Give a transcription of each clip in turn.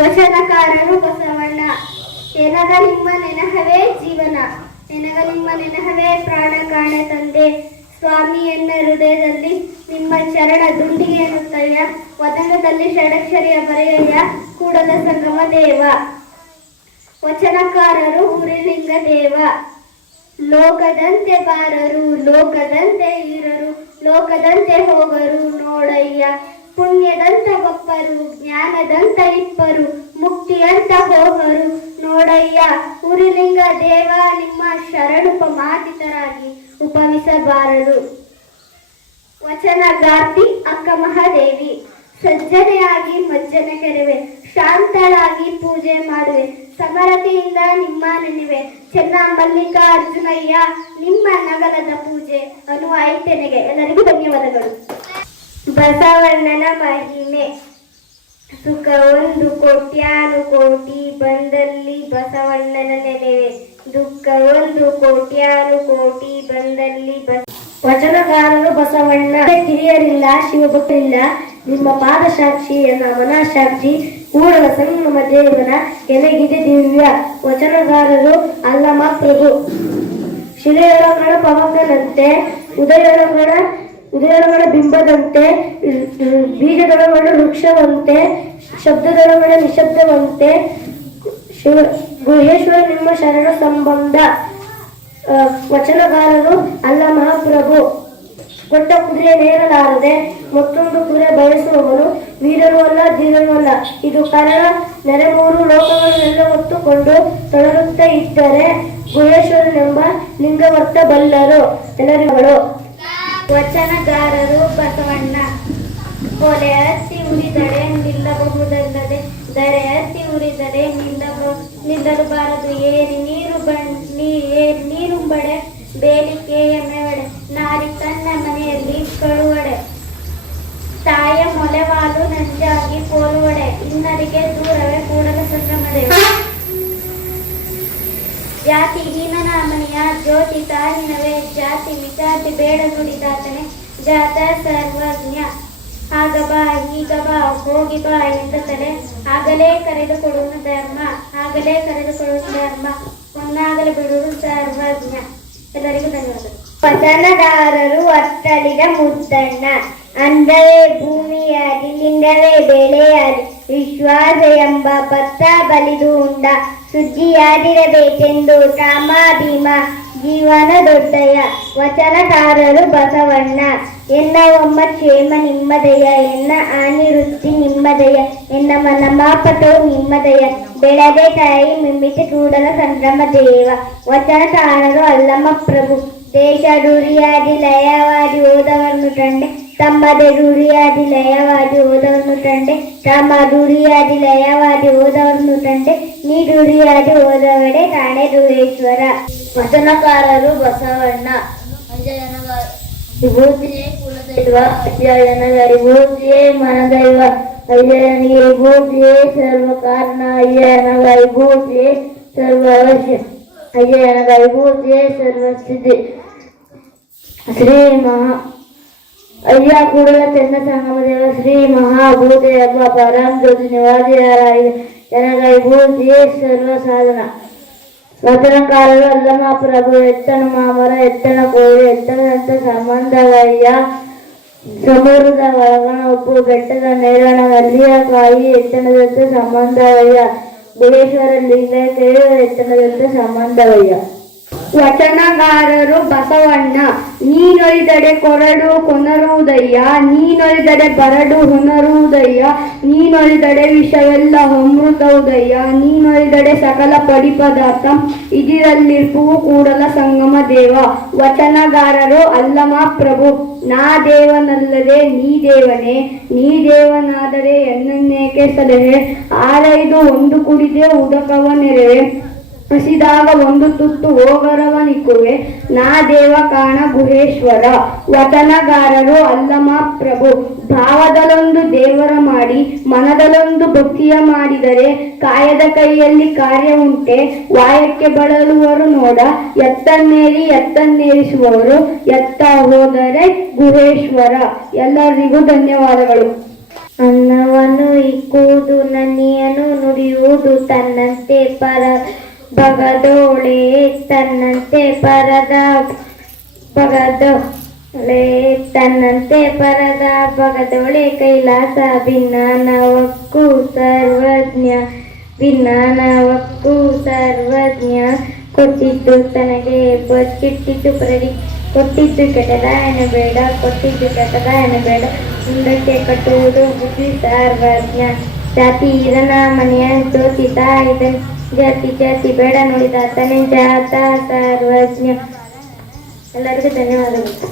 ವಚನಕಾರರು ಬಸವಣ್ಣ. ಎನಗಲಿಮ್ಮ ನೆನಹವೇ ಜೀವನ, ಎನಗಲಿಮ್ಮ ನೆನಹವೇ ಪ್ರಾಣ ಕಾಣೆ ತಂದೆ. ಸ್ವಾಮಿ ಎನ್ನ ಹೃದಯದಲ್ಲಿ ನಿಮ್ಮ ಚರಣ ದುಂಡಿಗೆ ಎನ್ನುತ್ತಯ್ಯ, ವದನದಲ್ಲಿ ಷಡಕ್ಷರಿಯ ಬರೆಯಯ್ಯ ಕೂಡಲ ಸಂಗಮ ದೇವ. ವಚನಕಾರರು ಹುರಿಲಿಂಗ ದೇವ. ಲೋಕದಂತೆ ಬಾರರು, ಲೋಕದಂತೆ ಇರರು, ಲೋಕದಂತೆ ಹೋಗರು ನೋಡಯ್ಯ. ಪುಣ್ಯದಂತ ಬಪ್ಪರು, ಜ್ಞಾನದಂತ ಇಪ್ಪರು, ಮುಕ್ತಿಯಂತ ಹೋಗರು ನೋಡಯ್ಯ. ಹುರಿಲಿಂಗ ದೇವ ನಿಮ್ಮ ಶರಣುಪಮಾತಿತರಾಗಿ ಉಪವಿಸಬಾರದು. ವಚನಗಾರ್ತಿ ಅಕ್ಕ ಮಹಾದೇವಿ. ಸಜ್ಜನೆಯಾಗಿ ಮಜ್ಜನ ಕೆರೆವೆ, ಶಾಂತಳಾಗಿ ಪೂಜೆ ಮಾಡುವೆ, ಸಮರತೆಯಿಂದ ನಿಮ್ಮ ನೆನೆವೆ. ಚೆನ್ನ ಮಲ್ಲಿಕಾರ್ಜುನಯ್ಯ ನಿಮ್ಮ ನಗರದ ಪೂಜೆ ಅನುವಾಯಿತೆನೆಗೆ. ಎಲ್ಲರಿಗೂ ಧನ್ಯವಾದಗಳು. ಬಸವಣ್ಣನ ಮಹಿಮೆ. ಸುಖ ಒಂದು ಕೋಟ್ಯಾನುಕೋಟಿ ಬಂದಲ್ಲಿ ಬಸವಣ್ಣನ ನೆನೆವೆ, ದುಃಖ ಒಂದು ಕೋಟ್ಯಾನುಕೋಟಿ ಬಂದಲ್ಲಿ ವಚನಕಾರರು ಬಸವಣ್ಣ. ಕಿರಿಯರಿಲ್ಲ, ಶಿವಭಕ್ತರಿಲ್ಲ, ನಿಮ್ಮ ಪಾದ ಸಾಕ್ಷಿ, ಎನ್ನ ಮನ ಸಾಕ್ಷಿ, ಕೂಡಲ ಸಂಗಮ ದೇವನ ಎನಗಿದೆ ದಿವ್ಯ. ವಚನಕಾರರು ಅಲ್ಲಮ ಪ್ರಭು. ಶಿಲೆಯೊಳಗಣ ಪವಕನಂತೆ, ಉದಯೊಳಗಣ ಬಿಂಬದಂತೆ, ಬೀಜದೊಳಗಣ ವೃಕ್ಷವಂತೆ, ಶಬ್ದದೊಳಗಣ ನಿಶಬ್ದವಂತೆ, ಗುಹೇಶ್ವರ ನಿಮ್ಮ ಶರಣ ಸಂಬಂಧ. ವಚನಕಾರರು ಅಲ್ಲ ಮಹಾಪ್ರಭು. ಕೊಟ್ಟ ಕುದುರೆ ನೇರಲಾರದೆ ಮತ್ತೊಂದು ಕುದುರೆ ಬಯಸುವವನು ವೀರರು ಅಲ್ಲ, ಧೀರರು ಅಲ್ಲ. ಇದು ಕಾರಣ ನೆರೆ ಮೂರು ಲೋಕಗಳನ್ನೆಲ್ಲ ಹೊತ್ತುಕೊಂಡು ತೊಳರುತ್ತಾ ಇದ್ದರೆ ಗುಹೇಶ್ವರನೆಂಬ ಲಿಂಗವರ್ತ ಬಲ್ಲರು. ಎಲ್ಲರಿಗೂ ವಚನಗಾರರು ಬಸವಣ್ಣ. ಕೊಲೆ ಹತ್ತಿ ಉರಿದಡೆ ನಿಲ್ಲಬಹುದಲ್ಲದೆ, ದರೆ ಹತ್ತಿ ಉರಿದರೆ ನಿಲ್ಲಲು ಬಾರದು. ಏರಿ ನೀರುಂಬಡೆ ಬೇಲಿಕೆಯ ಮೇವಡೆ, ನಾರಿ ತನ್ನ ಮನೆಯಲ್ಲಿ ಕಳುವಡೆ, ತಾಯ ಮೊಲೆವಾಲು ನಂಜಾಗಿ ಕೋರುವಡೆ, ಇನ್ನರಿಗೆ ದೂರವೇ ಕೂಡಲ ಸಂಗಮದೇವ. ಜಾತಿ ಹೀನನಾಮನಿಯ ಜ್ಯೋತಿ ತಾನಿನವೇ, ಜಾತಿ ವಿಚಾತಿ ಬೇಡ ನುಡಿದಾತನೆ ಜಾತ ಸರ್ವಜ್ಞ. ಆಗ ಬಾ ಈಗ ಬಾ ಹೋಗಿ ಬಾ ಎಂದತಲೆ, ಆಗಲೇ ಕರೆದುಕೊಡುವ ಧರ್ಮ, ಆಗಲೇ ಕರೆದುಕೊಡುವ ಧರ್ಮ, ಒನ್ನಾಗಲೇ ಬಿಡುವುದು ಸರ್ವಜ್ಞ. ಎಲ್ಲರಿಗೂ ಧನ್ಯವಾದಗಳು. ವಚನಗಾರರು ಅತ್ತಳಿದ ಮುದ್ದಣ್ಣ. ಅಂದವೇ ಭೂಮಿಯಾಗಿ ಲಿಂಗವೇ ಬೆಳೆಯಾಗಿ, ವಿಶ್ವಾಸ ಎಂಬ ಭತ್ತ ಬಲಿದು ಉಂಡ, ಸುದ್ದಿಯಾದಿರಬೇಕೆಂದು ಕಾಮ ಭೀಮ ಜೀವನ ದೊಡ್ಡಯ್ಯ. ವಚನಕಾರರು ಬಸವಣ್ಣ. ಎನ್ನ ಒಮ್ಮ ಕ್ಷೇಮ ನಿಮ್ಮದಯ, ಎನ್ನ ಆನಿ ವೃತ್ತಿ ನಿಮ್ಮದಯ, ಎನ್ನ ಮನಮಾಪಟವು ನಿಮ್ಮದಯ, ಬೆಳದೆ ತಾಯಿ ಮಿಮ್ಮಿತಿ ಕೂಡಲ ಸಂಭ್ರಮ ದೇವ. ವಚನಕಾರರು ಅಲ್ಲಮ ಪ್ರಭು. ದೇಶ ರೂಢಿಯಾದಿ ಲಯವಾದಿ ಹೋದವರನ್ನು ಕಂಡೆ, ತಮ್ಮದೇ ರೂಢಿಯಾದಿ ಲಯವಾದಿ ಹೋದವರನ್ನು ಕಂಡೆ, ತಮ್ಮ ರೂಢಿಯಾದಿ ಲಯವಾದಿ ಹೋದವರನ್ನು ಕಂಡೆ, ನೀ ರೂಢಿಯಾದಿ ಹೋದವಡೆ ಕಾಣೆ ರುವೇಶ್ವರ. ವಚನಕಾರರು ಬಸವಣ್ಣ. ವಿಭೂತಿಯೇ ಕುಲದೈವ, ಅಜ್ಜಯನಗ ವಿಭೂತಿಯೇ ಮನದೈವ, ಅಯ್ಯನಿಗೆ ವಿಭೂತಿಯೇ ಸರ್ವ ಕಾರಣ, ಅಯ್ಯನಗ ವಿಭೂತಿಯೇ ಸರ್ವ ಅವಶ್ಯ, ಅಯ್ಯನಗ ವಿಭೂತಿಯೇ ಸರ್ವ ಸ್ಥಿತಿ. ಶ್ರೀ ಮಹಾ ಅಯ್ಯ ಕೂಡಲ ಚೆನ್ನ ಸಂಗಮದೇವ ಶ್ರೀ ಮಹಾಭೂತ ಎಂಬ ಪರಂ ಜ್ಯೋತಿ ನಿವಾಸಿಯಾರಾಗಿದೆ, ಜನಗ ವಿಭೂತಿಯೇ ಸರ್ವ ಸಾಧನ. ವಚನಕಾರರು ಅಲ್ಲಮ ಪ್ರಭು. ಎತ್ತಣ ಮಾಮರ, ಎತ್ತಣ ಕೋಳಿ, ಎತ್ತಣದಂತ ಸಂಬಂಧವಯ್ಯ, ಸಮುದ್ರದ ಒಳಗಣ ಉಪ್ಪು, ಬೆಟ್ಟದ ನೇರಣ ನಲ್ಲಿಯ ಕಾಯಿ, ಎತ್ತಣದಂತ ಸಂಬಂಧವಯ್ಯ, ಗುಹೇಶ್ವರ ಲಿಂಗೈಕ್ಯ, ಎತ್ತಣದಂತ ಸಂಬಂಧವಯ್ಯ. ವಚನಗಾರರು ಬಸವಣ್ಣ. ನೀನೊಲಿದಡೆ ಕೊರಡು ಕೊನರುವುದಯ್ಯ, ನೀನೊಲಿದಡೆ ಬರಡು ಹೊನರುವುದಯ್ಯ, ನೀನೊಲಿದಡೆ ವಿಷವೆಲ್ಲ ಅಮೃತವುದಯ್ಯ, ನೀನೊಲಿದಡೆ ಸಕಲ ಪಡಿ ಪದಾರ್ಥ ಇದಿರಲ್ಲಿರ್ಪುವು ಕೂಡಲ ಸಂಗಮ ದೇವ. ವಚನಗಾರರು ಅಲ್ಲಮ ಪ್ರಭು. ನಾ ದೇವನಲ್ಲದೆ ನೀ ದೇವನೇ, ನೀ ದೇವನಾದರೆ ಎನ್ನನ್ನೇಕೆ ಸಲಹೆ, ಆರೈದು ಒಂದು ಕುಡಿದೆ ಉದಕವ ನೆರೆವೆ, ಹಸಿದಾಗ ಒಂದು ತುತ್ತು ಹೋಗರವನಿಕ್ಕುವೆ, ನಾ ದೇವ ಕಾಣ ಗುಹೇಶ್ವರ. ವಚನಗಾರರು ಅಲ್ಲಮ ಪ್ರಭು. ಭಾವದಲ್ಲೊಂದು ದೇವರ ಮಾಡಿ, ಮನದಲ್ಲೊಂದು ಭಕ್ತಿಯ ಮಾಡಿದರೆ, ಕಾಯದ ಕೈಯಲ್ಲಿ ಕಾರ್ಯ ಉಂಟೆ, ವಾಯಕ್ಕೆ ಬಳಲುವರು ನೋಡ, ಎತ್ತನ್ನೇರಿಸುವವರು, ಎತ್ತ ಹೋದರೆ ಗುಹೇಶ್ವರ. ಎಲ್ಲರಿಗೂ ಧನ್ಯವಾದಗಳು. ಅನ್ನವನ್ನು ಇಕ್ಕುವುದು ನನ್ನಿಯನು ಎಂಬುದು ತನ್ನಂತೆ ಪರ ಬಗದೋಳೆ ತನ್ನಂತೆ ಪರದ ಬಗದೋಳೆ ತನ್ನಂತೆ ಪರದ ಬಗದೋಳೆ ಕೈಲಾಸ ಭಿನ್ನಾನವಕ್ಕೂ ಸರ್ವಜ್ಞ ಭಿನ್ನಾನವಕ್ಕೂ ಸರ್ವಜ್ಞ ಕೊಟ್ಟಿದ್ದು ತನಗೆ ಬಚ್ಚಿಟ್ಟಿದ್ದು ಕೊಟ್ಟಿದ್ದು ಕೆಟ್ಟದ ಎನ್ನಬೇಡ ಕೊಟ್ಟಿದ್ದು ಕೆಟ್ಟದ ಎನ್ನಬೇಡ ಮುಂದಕ್ಕೆ ಕಟ್ಟುವುದು ಬುದ್ಧಿ ಸರ್ವಜ್ಞ ಜಾತಿ ಇದನ ಮನೆಯ ಜೋತಿತ ಇದನ್ ಜಾತಿ ಬೇಡ ನೋಡಿದ ತನೆ ಜಾತ ಸರ್ವಜ್ಞ. ಎಲ್ಲರಿಗೂ ಧನ್ಯವಾದಗಳು.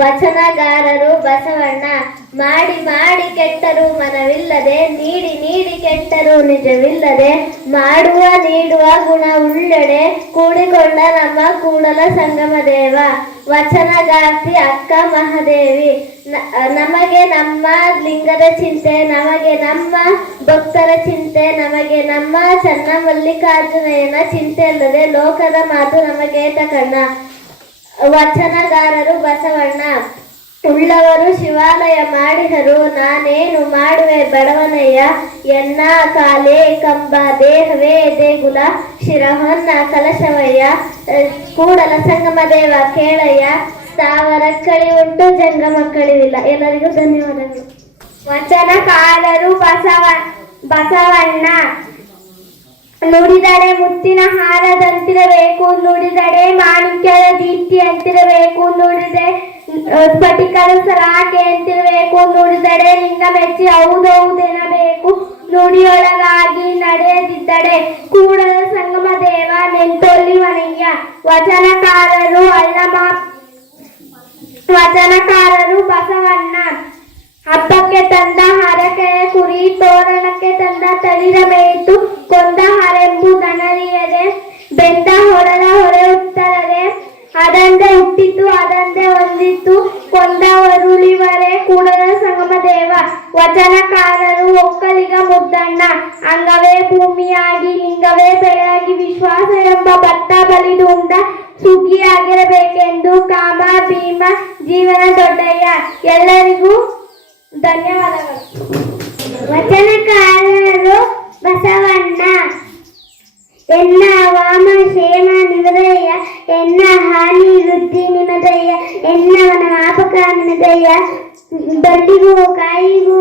ವಚನಗಾರರು ಬಸವಣ್ಣ. ಮಾಡಿ ಮಾಡಿ ಕೆಟ್ಟರು ಮನವಿಲ್ಲದೆ, ನೀಡಿ ನೀಡಿ ಕೆಟ್ಟರು ನಿಜವಿಲ್ಲದೆ, ಮಾಡುವ ನೀಡುವ ಗುಣ ಉಳ್ಳಡೆ, ಕೂಡಿಕೊಂಡ ನಮ್ಮ ಕೂಡಲ ಸಂಗಮ ದೇವ. ವಚನಗಾರ್ತಿ ಅಕ್ಕ ಮಹಾದೇವಿ. ನಮಗೆ ನಮ್ಮ ಲಿಂಗದ ಚಿಂತೆ, ನಮಗೆ ನಮ್ಮ ಭಕ್ತರ ಚಿಂತೆ, ನಮಗೆ ನಮ್ಮ ಚನ್ನ ಮಲ್ಲಿಕಾರ್ಜುನಯ್ಯನ ಚಿಂತೆ ಅಲ್ಲದೆ ಲೋಕದ ಮಾತು ನಮಗೆ ತಕಣ್ಣ. ವಚನಗಾರರು ಬಸವಣ್ಣ. ಉಳ್ಳವರು ಶಿವಾಲಯ ಮಾಡಿದರು, ನಾನೇನು ಮಾಡುವೆ ಬಡವನಯ್ಯ. ಎನ್ನ ಕಾಲೇ ಕಂಬ ದೇಹವೇ ದೇಗುಲ, ಶಿರಹೊನ್ನ ಕಲಶವಯ್ಯ. ಕೂಡಲ ಸಂಗಮ ದೇವ ಕೇಳಯ್ಯ, ಸ್ಥಾವರ ಕಳಿ ಉಂಟು ಜಂಗಮ ಕಳಿವಿಲ್ಲ. ಎಲ್ಲರಿಗೂ ಧನ್ಯವಾದಗಳು. ವಚನಕಾರರು ಬಸವಣ್ಣ. ನುಡಿದಡೆ ಮುತ್ತಿನ ಹಾರದಂತಿರಬೇಕು, ನುಡಿದಡೆ ಮಾಣಿಕ್ಯದ ದೀಪ್ತಿ ಅಂತಿರಬೇಕು, ನುಡಿದೆ ಸ್ಫಟಿಕದ ಸಲಾಕೆ ಅಂತಿರಬೇಕು, ನುಡಿದಡೆ ಲಿಂಗ ಮೆಚ್ಚಿ ಹೌದೌದೆನಬೇಕು, ನುಡಿಯೊಳಗಾಗಿ ನಡೆದಿದ್ದಡೆ ಕೂಡಲ ಸಂಗಮ ದೇವ ನೆಂಟೊಲ್ಲಿವನಯ್ಯ. ವಚನಕಾರರು ವಚನಕಾರರು ಬಸವಣ್ಣ. ಹಬ್ಬಕ್ಕೆ ತಂದ ಹರಕೆಯ ಕುರಿ, ತೋರಣಕ್ಕೆ ತಂದ ತಳಿರ ಮೇಯ್ತು, ಕೊಂದ ಹರೆಂಬುದನರಿಯದೆ, ಬೆಂದ ಹೊರದ ಹೊರೆ ಉತ್ತರದೆ, ಅದಂದೆ ಹುಟ್ಟಿತು ಅದಂದೆ ಹೊಂದಿತ್ತು, ಕೊಂದವರುಳಿವರೆ ಕೂಡಲ ಸಂಗಮ ದೇವ. ವಚನಕಾರರು ಒಕ್ಕಲಿಗ ಮುದ್ದಣ್ಣ. ಅಂಗವೇ ಭೂಮಿಯಾಗಿ ಲಿಂಗವೇ ಬೆಳೆಯಾಗಿ ವಿಶ್ವಾಸ ಎಂಬ ಭತ್ತ ಬಲಿದು ಉಂಡ ಸುಗ್ಗಿಯಾಗಿರಬೇಕೆಂದು ಕಾಮ ಭೀಮ ಜೀವನ ದೊಡ್ಡಯ್ಯ. ಎಲ್ಲರಿಗೂ ಧನ್ಯವಾದಗಳು. ವಚನಕಾರರು ಬಸವಣ್ಣ. ಎನ್ನ ವಾಮ ಕ್ಷೇಮ ನಿಮದಯ್ಯ, ಎನ್ನ ಹಾನಿ ವೃದ್ಧಿ ನಿಮದಯ್ಯ, ಎನ್ನವನ ಆಪಕ ನಿಮದಯ್ಯ, ಬಳ್ಳಿಗೂ ಕಾಯಿಗೂ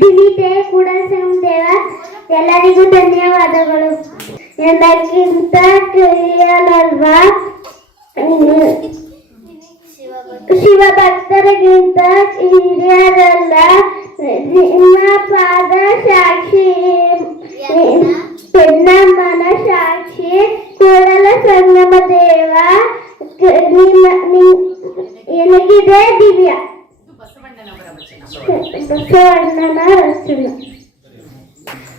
ತಿಳಿತೆ ಕೂಡಲ ಸಂಗಮ ದೇವ. ಎಲ್ಲರಿಗೂ ಧನ್ಯವಾದಗಳು. ಎಲ್ಲಕ್ಕಿಂತ ಕಿರಿಯರಲ್ವಾ ಶಿವಭಕ್ತರಿಗಿಂತ ಹಿರಿಯರಲ್ಲ, ನಿಮ್ಮ ಪಾದ ಸಾಕ್ಷಿ ಪೆನ್ನಮ್ಮನ ಸಾಕ್ಷಿ ಕೂಡಲ ಸಂಗಮ ದೇವ. ಎನಗಿದೆ ದಿವ್ಯ ಬಸವಣ್ಣನ ರಚನೆ.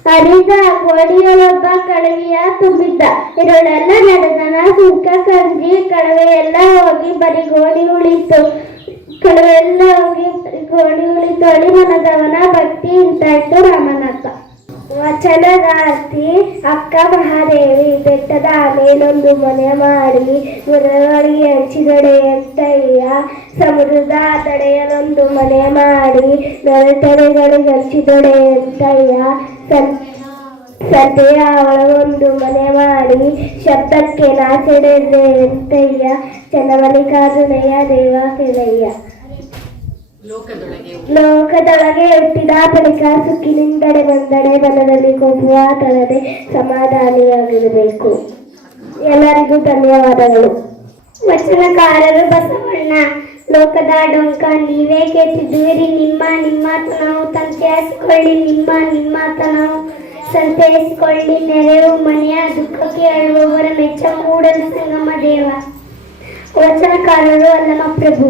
ಹರಿದ ಗೋಡಿಯೊಳೊಬ್ಬ ಕಳವಿಯ ತುಂಬಿದ್ದ, ಇರುಳೆಲ್ಲ ನಡೆದನ ಸುಂಕ ಕಂಜಿ, ಕಳವೆಯೆಲ್ಲ ಹೋಗಿ ಬರಿ ಗೋಡಿ ಉಳಿತು, ಕಳವೆಲ್ಲ ಹೋಗಿ ಗೋಡಿ ಉಳಿತು, ಅಳಿ ಮನದವನ ಭಕ್ತಿ ಇಂತಾಯ್ತು ರಾಮನಾಥ. ವಚನಗಾರ್ತಿ ಅಕ್ಕ ಮಹಾದೇವಿ. ಬೆಟ್ಟದ ಮೇಲೊಂದು ಮನೆ ಮಾಡಿ ಗುರಗಳಿಗೆ ಹಂಚಿದೊಡೆ ಅಂತಯ್ಯ, ಸಮುದ್ರದ ತಡೆಯಲೊಂದು ಮನೆ ಮಾಡಿ ನರತಡೆಗಳಿಗೆ ಹಂಚಿದೊಡೆ ಅಂತಯ್ಯ, ಸಂತೆಯ ಒಳಗೊಂದು ಮನೆ ಮಾಡಿ ಶಬ್ದಕ್ಕೆ ನಾಚೆಡೆದೆ ಅಂತಯ್ಯ, ಚನ್ನಮಲ್ಲಿಕಾರ್ಜುನಯ್ಯ ದೇವ ಕೇಳಯ್ಯ. ಲೋಕದೊಳಗೆ ಹುಟ್ಟಿದ ಬಳಿಕ ಸುಖಿನಿಂದಡೆ ಬಂದಡೆ ಬಲದಲ್ಲಿ ಕೋಪುವ ತರದೆ ಸಮಾಧಾನಿಯಾಗಿರಬೇಕು. ಎಲ್ಲರಿಗೂ ಧನ್ಯವಾದಗಳು. ವಚನಕಾರರು ಬಸವಣ್ಣ. ಲೋಕದ ಡೊಂಕ ನೀವೇ ಕೆತ್ತಿದ್ದೀರಿ, ನಿಮ್ಮ ತನವು ಸಂತೈಸಿಕೊಳ್ಳಿ, ನಿಮ್ಮ ತನವು ಸಂತೈಸಿಕೊಳ್ಳಿ, ನೆರೆವು ಮನೆಯ ದುಃಖಕ್ಕೆ ಅಳುವವರ ಮೆಚ್ಚ ಕೂಡಲ ಸಂಗಮ ದೇವ. ವಚನಕಾರರು ಅಲ್ಲಮ ಪ್ರಭು.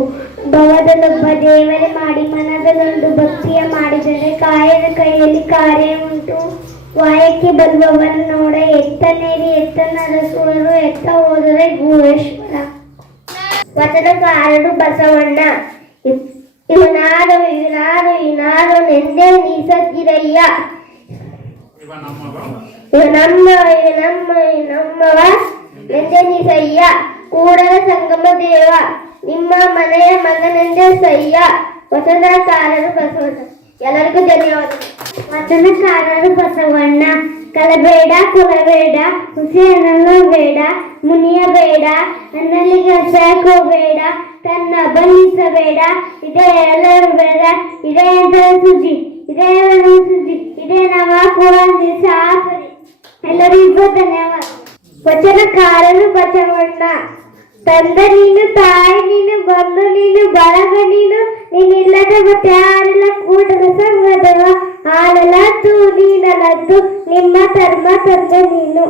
ಭವದಲ್ಲೊಬ್ಬ ದೇವರೇ ಮಾಡಿ ಮನದಲ್ಲೊಂದು ಭಕ್ತಿಯ ಮಾಡಿದರೆ, ಕಾಯದ ಕೈಯಲ್ಲಿ ಕಾರ್ಯ ಉಂಟು, ವಾಯಕ್ಕೆ ಬರುವವರ ನೋಡ, ಎತ್ತನೇರಿ ಎತ್ತನ ರಸೂರರು, ಎತ್ತ ಹೋದರೆ ಗೂಢೇಶ್ವರ. ವಚನಕಾರರು ಬಸವಣ್ಣ. ಇವನಾರು ನೆಂದೇ ನೀಸಗಿರಯ್ಯ, ನಮ್ಮವ ನೆಂದೇ ನೀಸಯ್ಯ, ಕೂಡಲ ಸಂಗಮ ದೇವ. ನಿಮ್ಮ ಮನೆಯ ಮಗನೆಂದೇ ಸಯ್ಯ. ವಚನಕಾರರು ಬಸವಣ್ಣ. ಎಲ್ಲರಿಗೂ ಧನ್ಯವಾದಗಳು. ವಚನಕಾರರು ಬಸವಣ್ಣ. ಕಲಬೇಡ ಕುಲಬೇಡ ಹುಸಿಯನನ್ನು ಬೇಡ ಮುನಿಯಬೇಡ ನನ್ನಲ್ಲಿಗೆ ಸಾಕೋಬೇಡ ತನ್ನ ಬಂಧಿಸಬೇಡ ಇದೇ ಎಲ್ಲರೂ ಬೇಡ ಇದೇ ಸುದ್ದಿ ಇದೇ ಸುದ್ದಿ ಇದೇ ನಮ್ಮ ಕೂಡಂದಿ ಸಾಪರಿ. ಎಲ್ಲರಿಗೂ ಧನ್ಯವಾದ. ವಚನಕಾರರು ಬಸವಣ್ಣ. ತಂದ ನೀನು ತಾಯಿ ನೀನು ಬಂದು ನೀನು ಬಳಗ ನೀನು ನೀನಿಲ್ಲದ ಮತ್ತೆ ಯಾರಿಲ್ಲ ಕೂಟದ ಸಂಗದವ ಆಡಲದ್ದು ನೀಡಲದ್ದು ನಿಮ್ಮ ಧರ್ಮ ತಂದೆ ನೀನು.